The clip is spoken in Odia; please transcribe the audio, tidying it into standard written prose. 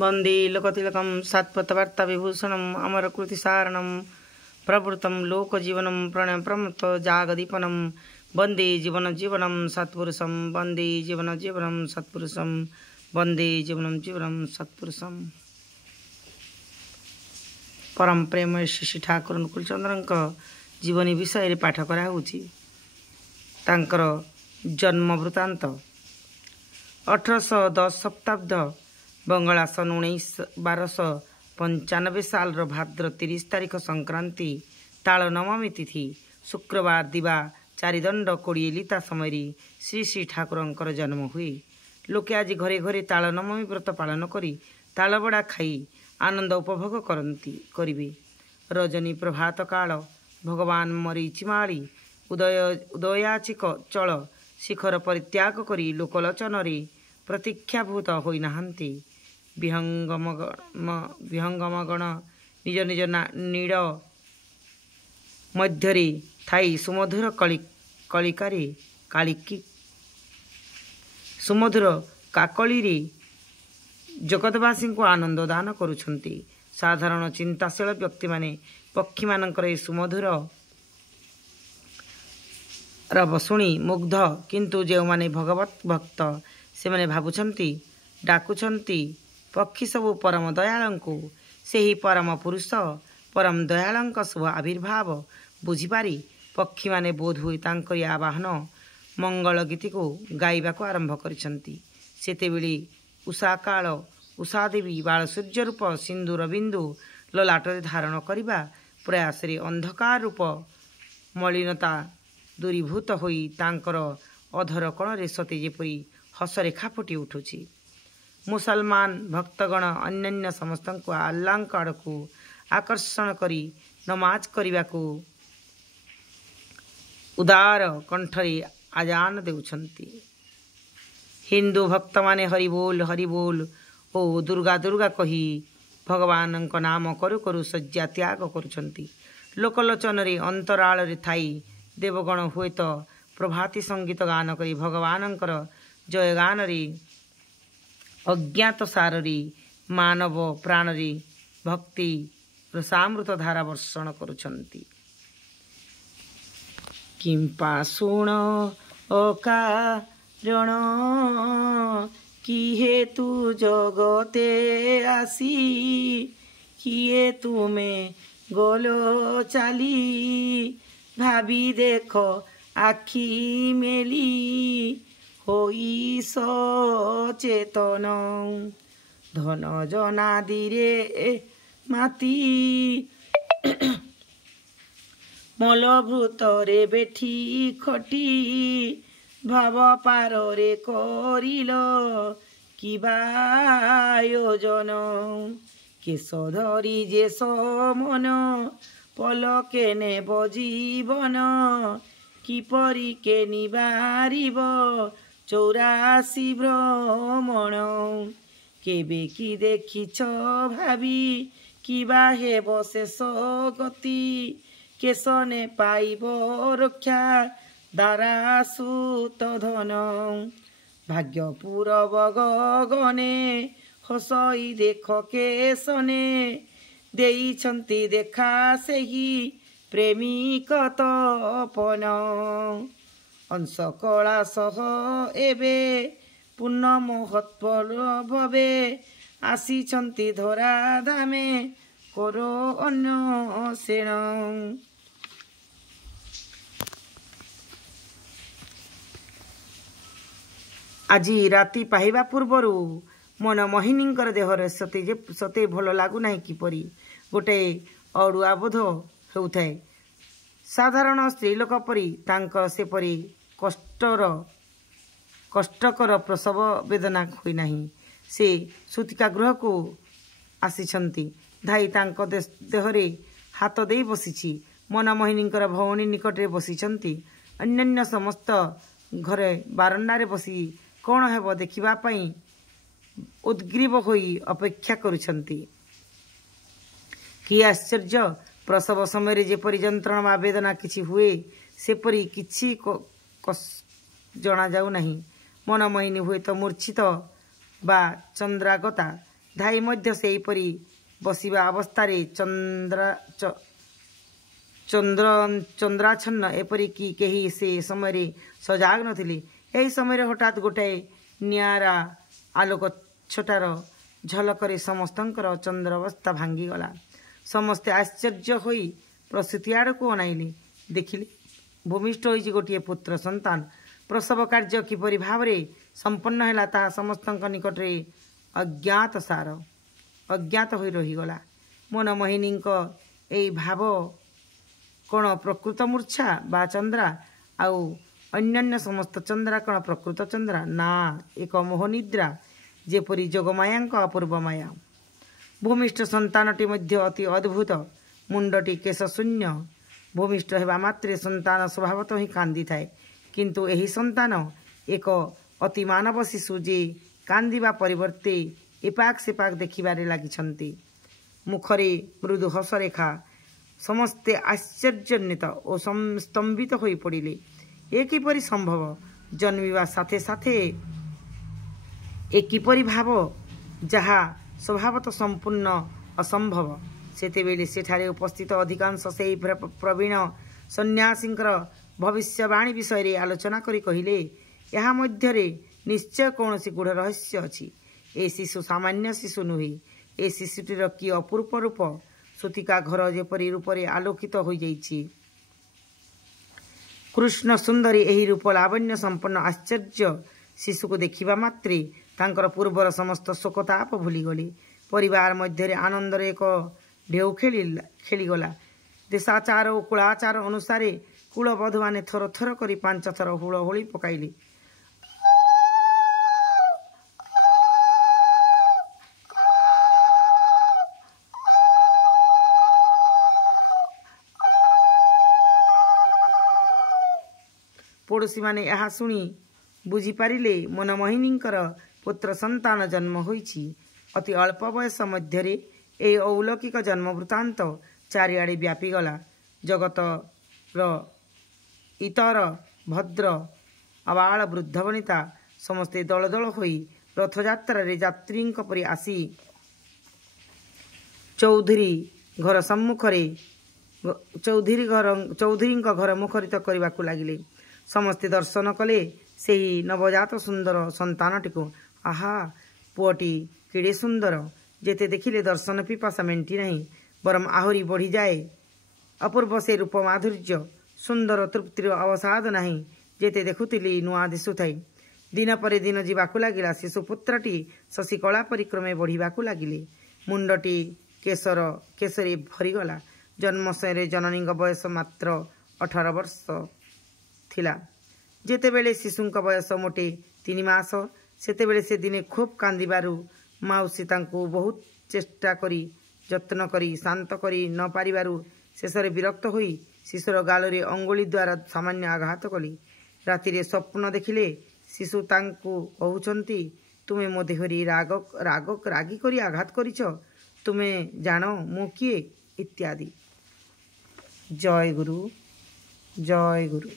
वंदे लोकतिलकं सत्पथवार्ता विभूषणम् अमरकृतिसारणं प्रवृत्तं लोकजीवनं प्रणयप्रमत्त जागदीपनं वंदे जीवनं सत्पुरुषं वंदे जीवनं सत्पुरुषं वंदे जीवनं सत्पुरुषं। परम प्रेम श्री ठाकुर अनुकूल चंद्र जीवनी विषय पाठ कराऊँगी। तांकर जन्म वृत्तांत 1810 शताब्द बंगला सन 1295 साल भाद्र 30 तारीख संक्रांति ताल नवमी तिथि शुक्रवार दिवा चारिदंड 20 लिता समय श्री श्री ठाकुरंकर जन्म हुए। लोके आज घरे घरे ताल नवमी व्रत पालन करी तालबड़ा खाई आनंद उपभोग करिवे। रजनी प्रभात काल भगवान मरीचिमाली उदयाचिक चल शिखर परित्याग करी लोकलोचन प्रतीक्षाभूत होई नाहंती। विहंगमगण निज निज नीड़ मध्यरे थाई सुमधुर सुमधुर काकली जगतवासी को आनंद दान करुछंती। साधारण चिंताशील व्यक्ति माने पक्षी मानकर सुमधुर रब शुणी मुग्ध, किंतु जो माने भगवत भक्त से माने भावुछंती डाकुछंती पक्षी सबु परम दयालंको सेही परम पुरुष परम दयालंक शुभ आविर्भाव बुझिपारी पक्षी माने बोध हुई तांकरी आवाहन मंगल गीति को गाइबा को आरंभ करिसंती। सेतेबेले उषा काल उषा देवी बाल सूर्य रूप सिंदूर बिंदु ललाटरे धारण करिबा प्रयास रे अंधकार रूप मलिनता दूरीभूत होई तांकर अधर कणरे सते जेपरी हसरेखा फुटी उठुछि। मुसलमान भक्तगण अन्य समस्त को अल्लाह आड़ को आकर्षण करी नमाज करने को उदार कंठरे आजान देउछंती। हिंदू भक्त माने हरिबोल ओ दुर्गा दुर्गा कही भगवान नाम करू करू शଯ୍ୟା त्याग करुछंती। लोकलोचन रे अंतराल रे थाई देवगण हुए तो प्रभाती संगीत गान करी भगवानंकर जय गान रे अज्ञात सारी मानव प्राण रे भक्ति रसामृत धारा वर्षण करुछंती। किंपा शुण अकारण कि हेतु जगते आसी किए तुमे गलो चाली भाभी देख आखि मेली होई सचेतन धन जनादि रे माती मलभृतरे बेठी खटी भाव पारे करिल किबा आयोजन केश धरी जे समन पलके नेब जीवन किपरि के निबारिब 84 भ्रमण केबे कि देखिछ भावी किबा हेब शेष गति केशने पाइब रक्षा दारा सुत धन भाग्यपुरब गगने हसई देख केशने देइछंती देखा सेही प्रेमिक तपन अंश कला सह एबे पूर्ण महत्वर भवे आसीछंती धरा धामे करो अन्वेषण। आज राति पाइबा पूर्वरु मन मोहिनींकर देहरे सते भल लागुना किपरि गोटे अड़ुआ बोध होउथाए। साधारण स्त्रीलोक परी तांक सेपरी कष्टकर प्रसव वेदना होई नाही। से सूतिका गृह को आसीछंती धाई तांक देहरे हाथ देई बसिछि। मन मोहिनींकर भवनी निकटरे बसिछंती। अन्य समस्त घरे बारंडारे बसी कौन हेब देखिबा पई उद्ग्रीव होई अपेक्षा करुछंती। कि आश्चर्य प्रसव समय जेपरी जंत्रणा वेदना किछि हुए सेपरी किछि जना जाऊ नहीं। मनमोहिनी हुए तो मूर्छित बा चंद्रागता ଧାଇ ମଧ୍ୟ ସେହିପରି ବସିବା ଅବସ୍ଥାରେ ଚନ୍ଦ୍ରାଚ୍ଛନ୍ନ, ଏପରିକି କେହି ସେ ସମୟରେ ସଜାଗ ନଥିଲେ। ଏହି ସମୟରେ ହଠାତ୍ ଗୋଟାଏ ନିଆରା ଆଲୋକ ଛଟାର ଝଲକରେ ସମସ୍ତଙ୍କର ଚନ୍ଦ୍ରାବସ୍ଥା ଭାଙ୍ଗିଗଲା। ସମସ୍ତେ ଆଶ୍ଚର୍ଯ୍ୟ ହୋଇ ପ୍ରସୂତି ଆଡ଼କୁ ଅନାଇଲେ। ଦେଖିଲେ ଭୂମିଷ୍ଠ ହୋଇଛି ଗୋଟିଏ ପୁତ୍ର ସନ୍ତାନ। ପ୍ରସବ କାର୍ଯ୍ୟ କିପରି ଭାବରେ ସମ୍ପନ୍ନ ହେଲା ତାହା ସମସ୍ତଙ୍କ ନିକଟରେ ଅଜ୍ଞାତ ହୋଇ ରହିଗଲା। ମନମୋହିନୀଙ୍କ ଏହି ଭାବ କ'ଣ ପ୍ରକୃତ ମୂର୍ଚ୍ଛା ବା ଚନ୍ଦ୍ରା? ଆଉ ଅନ୍ୟାନ୍ୟ ସମସ୍ତ ଚନ୍ଦ୍ରା କ'ଣ ପ୍ରକୃତ ଚନ୍ଦ୍ରା? ନା, ଏକ ମୋହନିଦ୍ରା, ଯେପରି ଯୋଗମାୟାଙ୍କ ଅପୂର୍ବ ମାୟା। ଭୂମିଷ୍ଠ ସନ୍ତାନଟି ମଧ୍ୟ ଅତି ଅଦ୍ଭୁତ। ମୁଣ୍ଡଟି କେଶଶୂନ୍ୟ। ଭୂମିଷ୍ଠ ହେବା ମାତ୍ରେ ସନ୍ତାନ ସ୍ୱଭାବତଃ ହିଁ କାନ୍ଦିଥାଏ। କିନ୍ତୁ ଏହି ସନ୍ତାନ ଏକ ଅତି ମାନବ ଶିଶୁ, ଯେ କାନ୍ଦିବା ପରିବର୍ତ୍ତେ ଏପାକ ସେପାକ ଦେଖିବାରେ ଲାଗିଛନ୍ତି। ମୁଖରେ ମୃଦୁ ହସରେଖା। ସମସ୍ତେ ଆଶ୍ଚର୍ଯ୍ୟାନ୍ୱିତ ଓ ସ୍ତମ୍ଭିତ ହୋଇ ପଡ଼ିଲେ। ଏ କିପରି ସମ୍ଭବ? ଜନ୍ମିବା ସାଥେ ସାଥେ ଏ କିପରି ଭାବ, ଯାହା ସ୍ୱଭାବତଃ ସମ୍ପୂର୍ଣ୍ଣ ଅସମ୍ଭବ। ସେତେବେଳେ ସେଠାରେ ଉପସ୍ଥିତ ଅଧିକାଂଶ ସେହି ପ୍ରବୀଣ ସନ୍ନ୍ୟାସୀଙ୍କର ଭବିଷ୍ୟବାଣୀ ବିଷୟରେ ଆଲୋଚନା କରି କହିଲେ, ଏହା ମଧ୍ୟରେ ନିଶ୍ଚୟ କୌଣସି ଗୂଢ଼ ରହସ୍ୟ ଅଛି। ଏ ଶିଶୁ ସାମାନ୍ୟ ଶିଶୁ ନୁହେଁ। ଏ ଶିଶୁଟିର କି ଅପୂର୍ବ ରୂପ! ସୂତିକା ଘର ଯେପରି ରୂପରେ ଆଲୋକିତ ହୋଇଯାଇଛି। କୃଷ୍ଣ ସୁନ୍ଦରୀ ଏହି ରୂପ ଲାବଣ୍ୟ ସମ୍ପନ୍ନ ଆଶ୍ଚର୍ଯ୍ୟ ଶିଶୁକୁ ଦେଖିବା ମାତ୍ରେ ତାଙ୍କର ପୂର୍ବର ସମସ୍ତ ଶୋକତାପ ଭୁଲିଗଲେ। ପରିବାର ମଧ୍ୟରେ ଆନନ୍ଦର ଏକ ଢେଉ ଖେଳିଗଲା। ଦେଶାଚାର ଓ କୁଳାଚାର ଅନୁସାରେ କୁଳବଧୂମାନେ ଥର ଥର କରି 5 ଥର ହୁଳହୁଳି ପକାଇଲେ। ପଡ଼ୋଶୀମାନେ ଏହା ଶୁଣି ବୁଝିପାରିଲେ ମନମୋହିନୀଙ୍କର ପୁତ୍ର ସନ୍ତାନ ଜନ୍ମ ହୋଇଛି। ଅତି ଅଳ୍ପ ବୟସ ମଧ୍ୟରେ ଏହି ଅଲୌକିକ ଜନ୍ମ ବୃତ୍ତାନ୍ତ ଚାରିଆଡ଼େ ବ୍ୟାପିଗଲା। ଜଗତର ଇତର ଭଦ୍ର ଆବାଳ ବୃଦ୍ଧ ବନିତା ସମସ୍ତେ ଦଳ ଦଳ ହୋଇ ରଥଯାତ୍ରାରେ ଯାତ୍ରୀଙ୍କ ପରି ଆସି ଚୌଧୁରୀଙ୍କ ଘର ମୁଖରିତ କରିବାକୁ ଲାଗିଲେ। ସମସ୍ତେ ଦର୍ଶନ କଲେ ସେହି ନବଜାତ ସୁନ୍ଦର ସନ୍ତାନଟିକୁ। ଆହା, ପୁଅଟି କେଡ଼େ ସୁନ୍ଦର! ଯେତେ ଦେଖିଲେ ଦର୍ଶନ ପିପାସା ମେଣ୍ଟି ନାହିଁ, ବରଂ ଆହୁରି ବଢ଼ିଯାଏ। ଅପୂର୍ବ ସେ ରୂପ ମାଧୁର୍ଯ୍ୟ, ସୁନ୍ଦର ତୃପ୍ତିର ଅବସାଦ ନାହିଁ। ଯେତେ ଦେଖୁଥିଲି ନୂଆ ଦିଶୁଥାଏ। ଦିନ ପରେ ଦିନ ଯିବାକୁ ଲାଗିଲା। ଶିଶୁପୁତ୍ରଟି ଶଶିକଳା ପରିକ୍ରମେ ବଢ଼ିବାକୁ ଲାଗିଲେ। ମୁଣ୍ଡଟି କେଶରେ ଭରିଗଲା। ଜନ୍ମ ସମୟରେ ଜନନୀଙ୍କ ବୟସ ମାତ୍ର 18 ବର୍ଷ ଥିଲା। ଯେତେବେଳେ ଶିଶୁଙ୍କ ବୟସ ମୋଟେ 3 ମାସ, ସେତେବେଳେ ସେ ଦିନେ ଖୁବ୍ କାନ୍ଦିବାରୁ ମାଉସୀ ତାଙ୍କୁ ବହୁତ ଚେଷ୍ଟା କରି ଯତ୍ନ କରି ଶାନ୍ତ କରି ନ ପାରିବାରୁ ଶେଷରେ ବିରକ୍ତ ହୋଇ ଶିଶୁର ଗାଲରେ ଅଙ୍ଗୁଳି ଦ୍ୱାରା ସାମାନ୍ୟ ଆଘାତ କଲେ। ରାତିରେ ସ୍ୱପ୍ନ ଦେଖିଲେ ଶିଶୁ ତାଙ୍କୁ କହୁଛନ୍ତି, ତୁମେ ମୋ ଦେହରେ ରାଗି କରି ଆଘାତ କରିଛ। ତୁମେ ଜାଣ ମୁଁ କିଏ? ଇତ୍ୟାଦି। ଜୟ ଗୁରୁ, ଜୟ ଗୁରୁ।